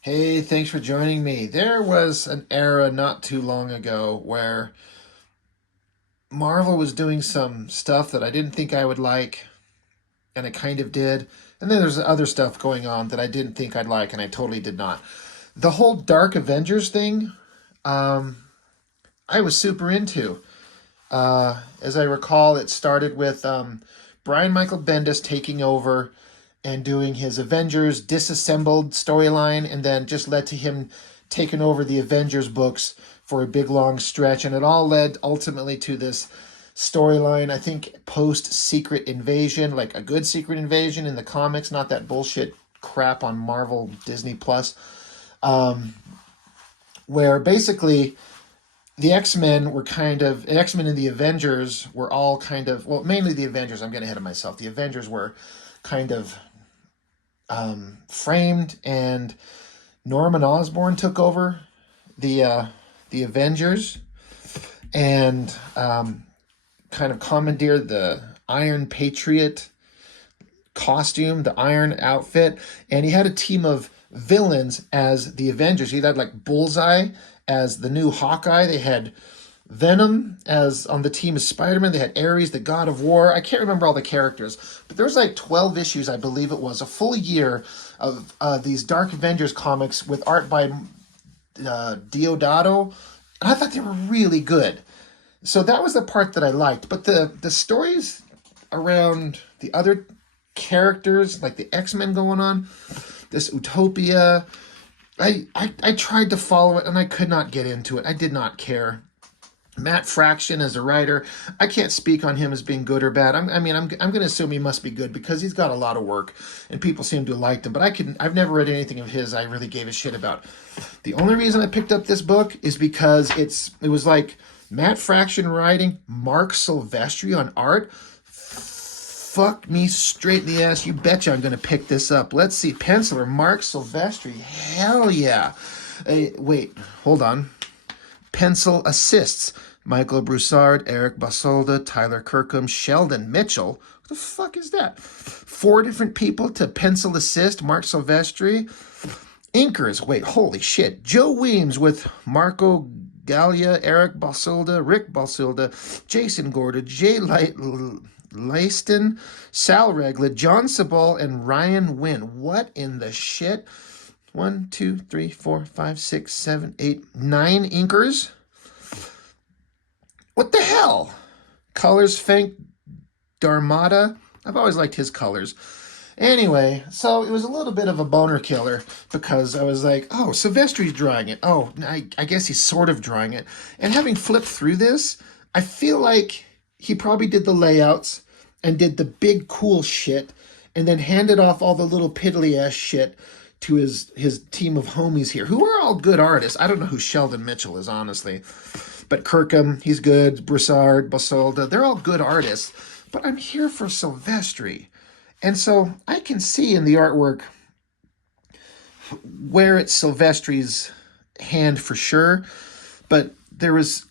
Hey, thanks for joining me. There was an era not too long ago where Marvel was doing some stuff that I didn't think I would like, and it kind of did. And then there's other stuff going on that I didn't think I'd like, and I totally did not. The whole Dark Avengers thing, um, I was super into. As I recall, it started with Brian Michael Bendis taking over and doing his Avengers disassembled storyline, and then just led to him taking over the Avengers books for a big long stretch. And it all led ultimately to this storyline, I think, post Secret Invasion, like a good Secret Invasion in the comics, not that bullshit crap on Marvel Disney Plus, where basically the X-Men were kind of, X-Men and the Avengers were all kind of, well, mainly the Avengers, I'm getting ahead of myself. The Avengers were kind of framed, and Norman Osborn took over the Avengers and kind of commandeered the Iron Patriot costume, the Iron outfit, and he had a team of villains as the Avengers. He had like Bullseye as the new Hawkeye. They had Venom as on the team of Spider-Man. They had Ares, the God of War. I can't remember all the characters, but there was like 12 issues, I believe it was, a full year of these Dark Avengers comics with art by Diodato. And I thought they were really good. So that was the part that I liked. But the stories around the other characters, like the X-Men going on, this utopia, I tried to follow it and I could not get into it. I did not care. Matt Fraction as a writer, I can't speak on him as being good or bad. I'm going to assume he must be good because he's got a lot of work and people seem to have liked him. But I've never read anything of his I really gave a shit about. The only reason I picked up this book is because it was like Matt Fraction writing, Mark Silvestri on art. Fuck me straight in the ass. You betcha I'm going to pick this up. Let's see. Penciler, Mark Silvestri. Hell yeah. Wait, hold on. Pencil assists. Michael Broussard, Eric Basolda, Tyler Kirkham, Sheldon Mitchell. What the fuck is that? 4 different people to pencil assist. Mark Silvestri. Inkers. Wait, holy shit. Joe Weems with Marco Gallia, Eric Basolda, Rick Basolda, Jason Gorda, Jay Leiston, Sal Regla, John Sabal, and Ryan Wynn. What in the shit? 1, 2, 3, 4, 5, 6, 7, 8, 9 inkers? What the hell? Colors, Fank Darmada. I've always liked his colors. Anyway, so it was a little bit of a boner killer because I was like, oh, Silvestri's drawing it. Oh, I guess he's sort of drawing it. And having flipped through this, I feel like he probably did the layouts and did the big cool shit and then handed off all the little piddly ass shit to his team of homies here, who are all good artists. I don't know who Sheldon Mitchell is, honestly. But Kirkham, he's good. Broussard, Basolda, they're all good artists. But I'm here for Silvestri. And so I can see in the artwork where it's Silvestri's hand for sure. But there's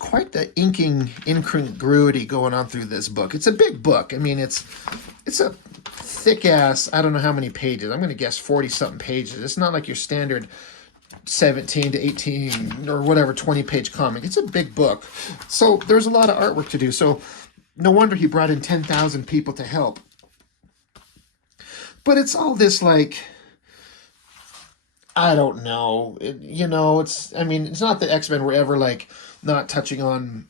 quite the inking incongruity going on through this book. It's a big book. I mean, it's a thick ass, I don't know how many pages. I'm going to guess 40 something pages. It's not like your standard 17 to 18 or whatever 20 page comic. It's a big book. So there's a lot of artwork to do. So no wonder he brought in 10,000 people to help. But it's all this like, I don't know. It's not that X-Men were ever like not touching on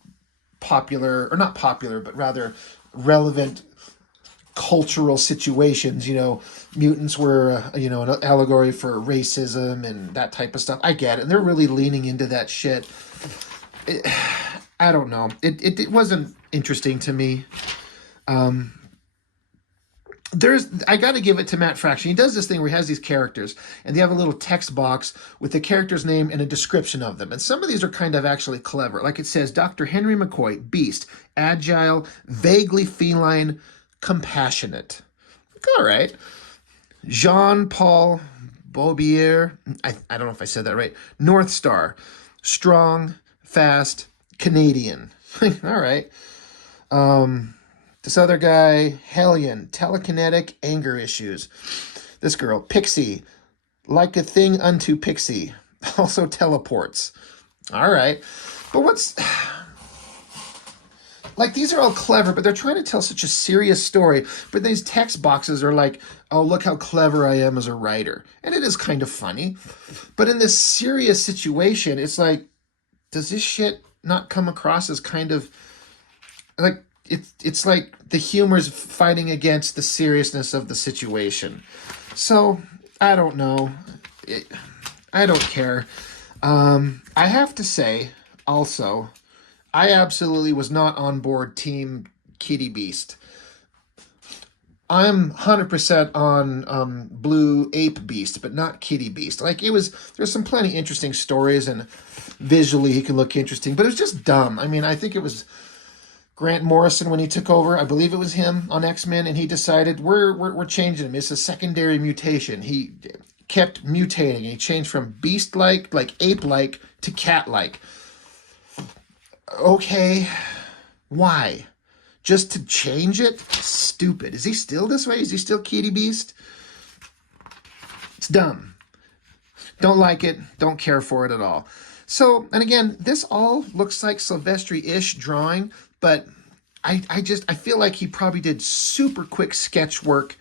popular, or not popular, but rather relevant cultural situations. Mutants were an allegory for racism and that type of stuff. I get it, and they're really leaning into that shit. I don't know, it wasn't interesting to me. I got to give it to Matt Fraction. He does this thing where he has these characters and they have a little text box with the character's name and a description of them. And some of these are kind of actually clever. Like it says, Dr. Henry McCoy, beast, agile, vaguely feline, compassionate. All right. Jean-Paul Beaubier, I don't know if I said that right. North Star, strong, fast, Canadian. All right. This other guy, Hellion, telekinetic anger issues. This girl, Pixie, like a thing unto Pixie. Also teleports. All right. But what's... Like, these are all clever, but they're trying to tell such a serious story. But these text boxes are like, oh, look how clever I am as a writer. And it is kind of funny. But in this serious situation, it's like, does this shit not come across as kind of like it's like the humor's fighting against the seriousness of the situation. So I don't know. I don't care. I have to say also, I absolutely was not on board Team Kitty Beast. I'm 100% on Blue Ape Beast, but not Kitty Beast. Like, there's some plenty interesting stories, and visually he can look interesting, but it was just dumb. I mean, I think it was Grant Morrison when he took over. I believe it was him on X-Men, and he decided we're changing him. It's a secondary mutation. He kept mutating, and he changed from beast-like, like ape-like, to cat-like. Okay, why? Just to change it? Stupid. Is he still this way? Is he still Kitty Beast? It's dumb. Don't like it. Don't care for it at all. So, and again, this all looks like Silvestri-ish drawing, but I feel like he probably did super quick sketch work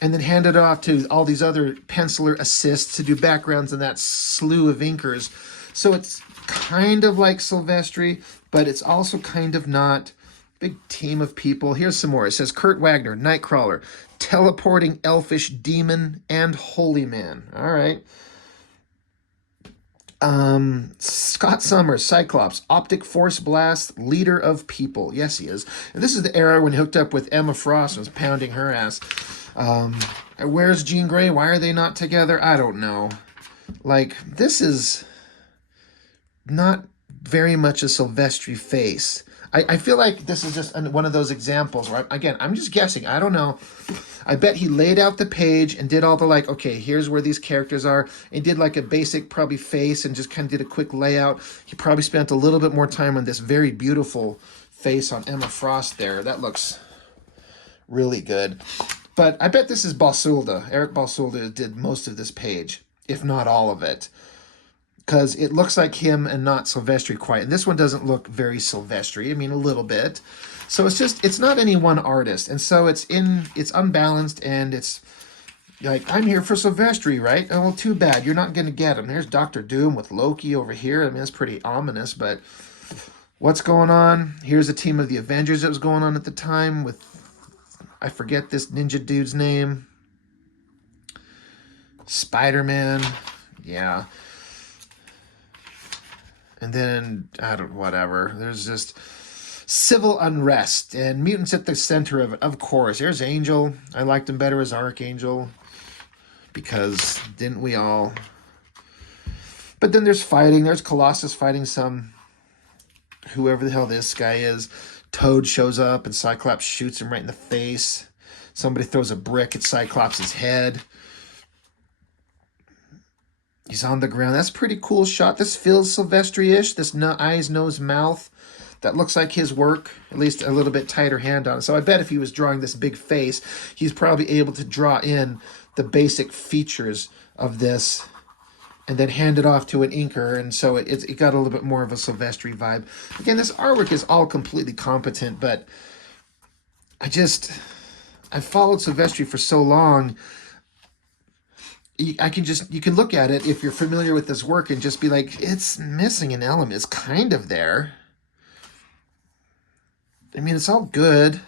and then handed it off to all these other penciler assists to do backgrounds and that slew of inkers. So it's kind of like Silvestri, but it's also kind of not. Big team of people. Here's some more. It says Kurt Wagner, Nightcrawler, teleporting elfish demon, and holy man. All right. Scott Summers, Cyclops, optic force blast, leader of people. Yes, he is. And this is the era when he hooked up with Emma Frost and was pounding her ass. Where's Jean Grey? Why are they not together? I don't know. Like, this is not very much a Silvestri face. I feel like this is just one of those examples where, again, I'm just guessing. I don't know. I bet he laid out the page and did all the, like, okay, here's where these characters are. And did, like, a basic, probably, face and just kind of did a quick layout. He probably spent a little bit more time on this very beautiful face on Emma Frost there. That looks really good. But I bet this is Balsulda. Eric Balsulda did most of this page, if not all of it. Because it looks like him and not Silvestri quite. And this one doesn't look very Silvestri. I mean, a little bit. So it's not any one artist. And so it's unbalanced, and it's like, I'm here for Silvestri, right? Oh, well, too bad. You're not going to get him. There's Doctor Doom with Loki over here. I mean, that's pretty ominous, but what's going on? Here's a team of the Avengers that was going on at the time with, I forget this ninja dude's name. Spider-Man. Yeah. And then, whatever. There's just civil unrest and mutants at the center of it. Of course, there's Angel. I liked him better as Archangel because didn't we all? But then there's fighting. There's Colossus fighting some, whoever the hell this guy is. Toad shows up and Cyclops shoots him right in the face. Somebody throws a brick at Cyclops' head. He's on the ground. That's a pretty cool shot. This feels Silvestri-ish. This eyes, nose, mouth. That looks like his work. At least a little bit tighter hand on it. So I bet if he was drawing this big face, he's probably able to draw in the basic features of this and then hand it off to an inker. And so it got a little bit more of a Silvestri vibe. Again, this artwork is all completely competent, but I've followed Silvestri for so long. You can look at it if you're familiar with this work and just be like, it's missing an element. It's kind of there. I mean, it's all good.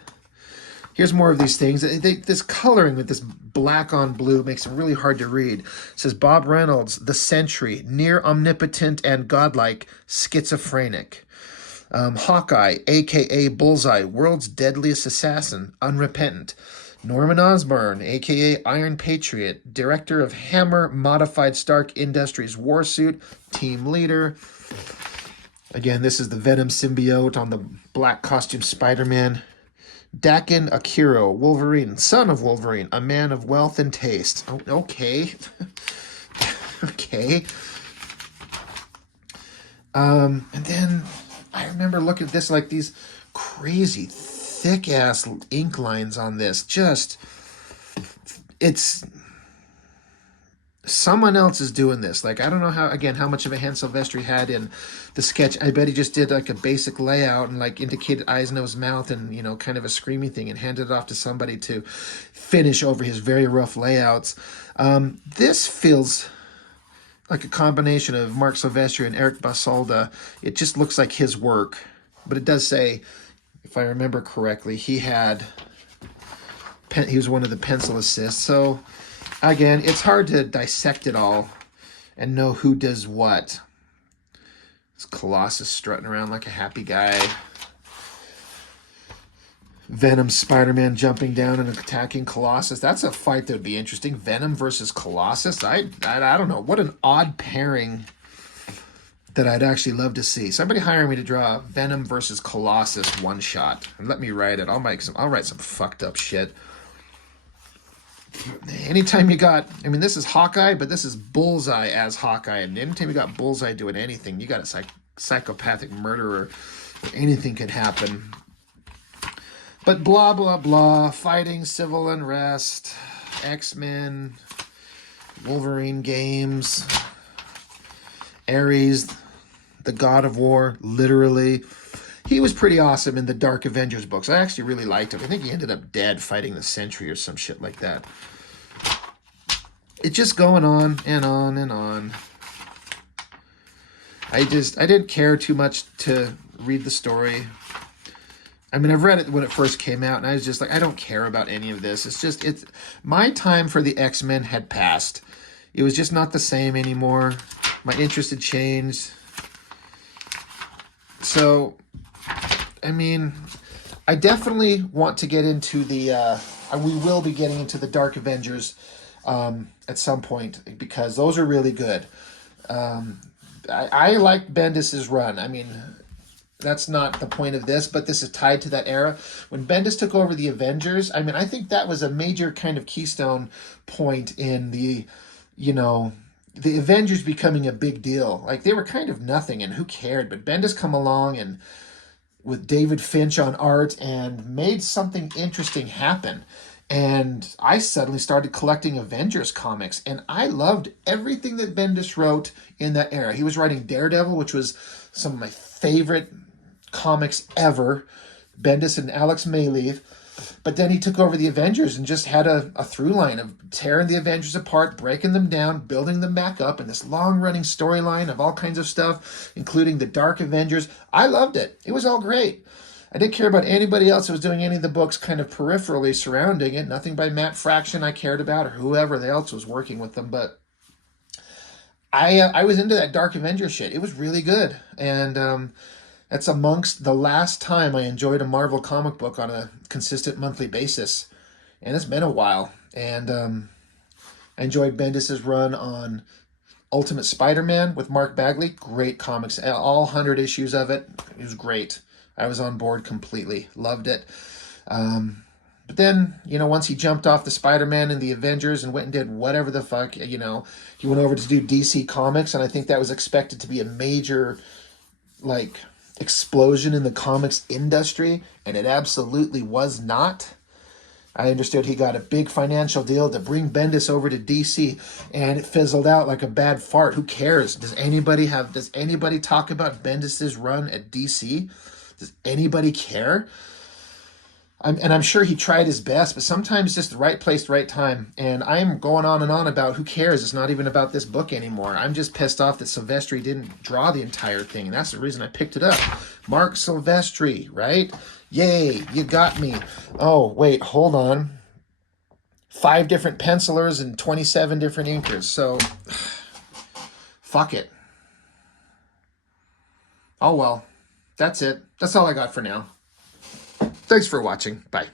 Here's more of these things. This coloring with this black on blue makes it really hard to read. It says Bob Reynolds, the Sentry, near omnipotent and godlike, schizophrenic. Hawkeye, a.k.a. Bullseye, world's deadliest assassin, unrepentant. Norman Osborn, a.k.a. Iron Patriot, director of Hammer Modified Stark Industries Warsuit, team leader. Again, this is the Venom symbiote on the black costume Spider-Man. Dakin Akiro, Wolverine, son of Wolverine, a man of wealth and taste. Oh, okay. Okay. And then I remember looking at this, like these crazy thick-ass ink lines on this. Just, it's someone else is doing this. Like, I don't know how much of a hand Silvestri had in the sketch. I bet he just did like a basic layout and like indicated eyes, nose, mouth, and, you know, kind of a screaming thing, and handed it off to somebody to finish over his very rough layouts. This feels like a combination of Mark Silvestri and Eric Basolda. It just looks like his work, but it does say, if I remember correctly, he was one of the pencil assists. So again, it's hard to dissect it all and know who does what. It's Colossus strutting around like a happy guy. Venom, Spider-Man jumping down and attacking Colossus. That's a fight that would be interesting. Venom versus Colossus. I don't know. What an odd pairing that I'd actually love to see. Somebody hire me to draw Venom versus Colossus one shot and let me write it. I'll write some fucked up shit. Anytime you got, I mean, this is Hawkeye, but this is Bullseye as Hawkeye. And anytime you got Bullseye doing anything, you got a psychopathic murderer. Anything could happen. But blah, blah, blah. Fighting, civil unrest, X-Men, Wolverine games, Ares, the God of War, literally. He was pretty awesome in the Dark Avengers books. I actually really liked him. I think he ended up dead fighting the Sentry or some shit like that. It's just going on and on and on. I didn't care too much to read the story. I mean, I've read it when it first came out, and I was just like, I don't care about any of this. It's my time for the X-Men had passed. It was just not the same anymore. My interest had changed. So, I mean, I definitely want to get into the, we will be getting into the Dark Avengers at some point, because those are really good. I like Bendis's run. I mean, that's not the point of this, but this is tied to that era. When Bendis took over the Avengers, I mean, I think that was a major kind of keystone point in the, you know, the Avengers becoming a big deal. Like, they were kind of nothing, and who cared? But Bendis come along and with David Finch on art and made something interesting happen. And I suddenly started collecting Avengers comics, and I loved everything that Bendis wrote in that era. He was writing Daredevil, which was some of my favorite comics ever, Bendis and Alex Mayleaf. But then he took over the Avengers and just had a through line of tearing the Avengers apart, breaking them down, building them back up, and this long-running storyline of all kinds of stuff, including the Dark Avengers. I loved it. It was all great. I didn't care about anybody else who was doing any of the books kind of peripherally surrounding it. Nothing by Matt Fraction I cared about, or whoever else was working with them. But I was into that Dark Avengers shit. It was really good. And that's amongst the last time I enjoyed a Marvel comic book on a consistent monthly basis. And it's been a while. And I enjoyed Bendis' run on Ultimate Spider-Man with Mark Bagley. Great comics. All 100 issues of it. It was great. I was on board completely. Loved it. But then, you know, once he jumped off the Spider-Man and the Avengers and went and did whatever the fuck, you know, he went over to do DC Comics, and I think that was expected to be a major, like, explosion in the comics industry, and it absolutely was not. I understood he got a big financial deal to bring Bendis over to DC, and it fizzled out like a bad fart. Who cares? Does anybody talk about Bendis's run at DC? Does anybody care? I'm sure he tried his best, but sometimes just the right place, the right time. And I'm going on and on about who cares. It's not even about this book anymore. I'm just pissed off that Silvestri didn't draw the entire thing, and that's the reason I picked it up. Mark Silvestri, right? Yay, you got me. Oh, wait, hold on. 5 different pencilers and 27 different inkers. So, fuck it. Oh, well. That's it. That's all I got for now. Thanks for watching. Bye.